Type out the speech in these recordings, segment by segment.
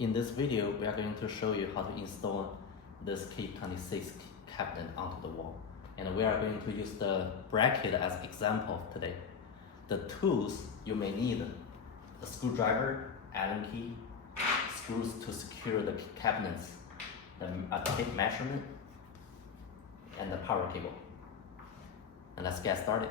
In this video, we are going to show you how to install this K26 cabinet onto the wall. And we are going to use the bracket as example today. The tools you may need: a screwdriver, Allen key, screws to secure the cabinets, a tape measurement, and the power cable. And let's get started.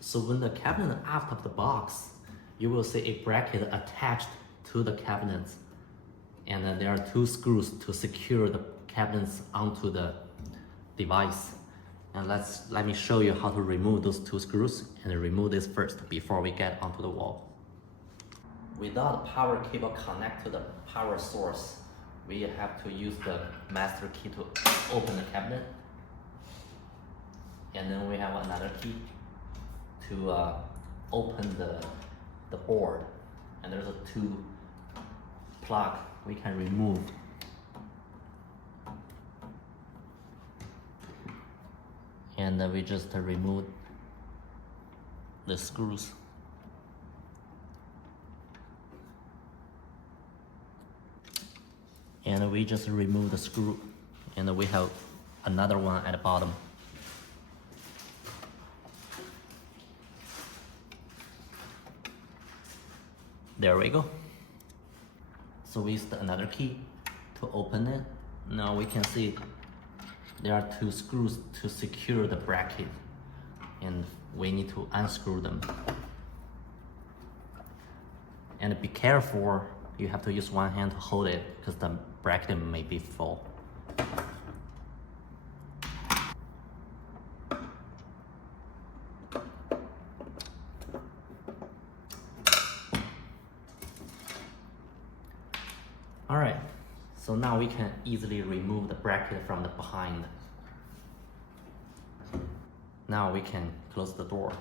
So when the cabinet out of the box, you will see a bracket attached to the cabinets, and then there are two screws to secure the cabinets onto the device. And let me show you how to remove those two screws, and remove this first before we get onto the wall. Without the power cable connect to the power source, we have to use the master key to open the cabinet, and then we have another key to open the board, and there's a two plug we can remove. And we just remove the screws. And we just remove the screw, and we have another one at the bottom. There we go. So we used another key to open it. Now we can see there are two screws to secure the bracket, and we need to unscrew them. And be careful, you have to use one hand to hold it because the bracket may be full. Alright, so now we can easily remove the bracket from the behind. Now we can close the door.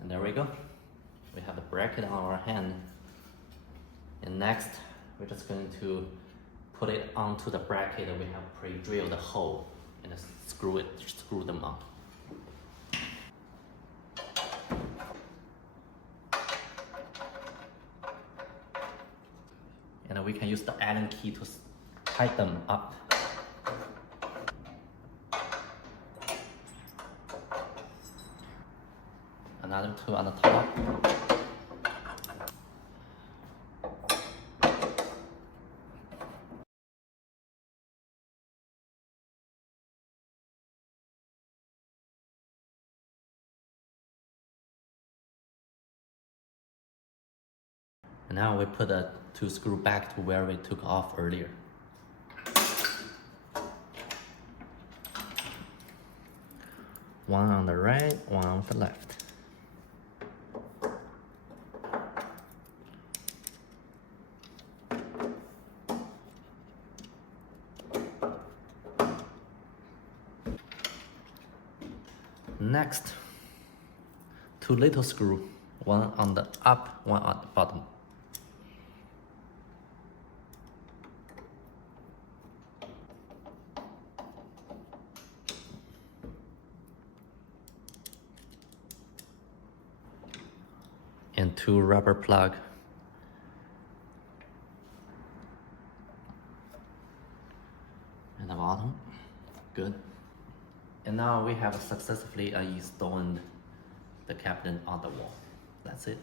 And there we go. We have the bracket on our hand. And next, we're just going to put it onto the bracket that we have pre-drilled the hole, and screw them on. And we can use the Allen key to tighten them up. Another two on the top. And now we put the two screw back to where we took off earlier. One on the right, one on the left. Next, two little screws, one on the up, one on the bottom. And two rubber plug. And the bottom, good. And now we have successfully installed the cabinet on the wall. That's it.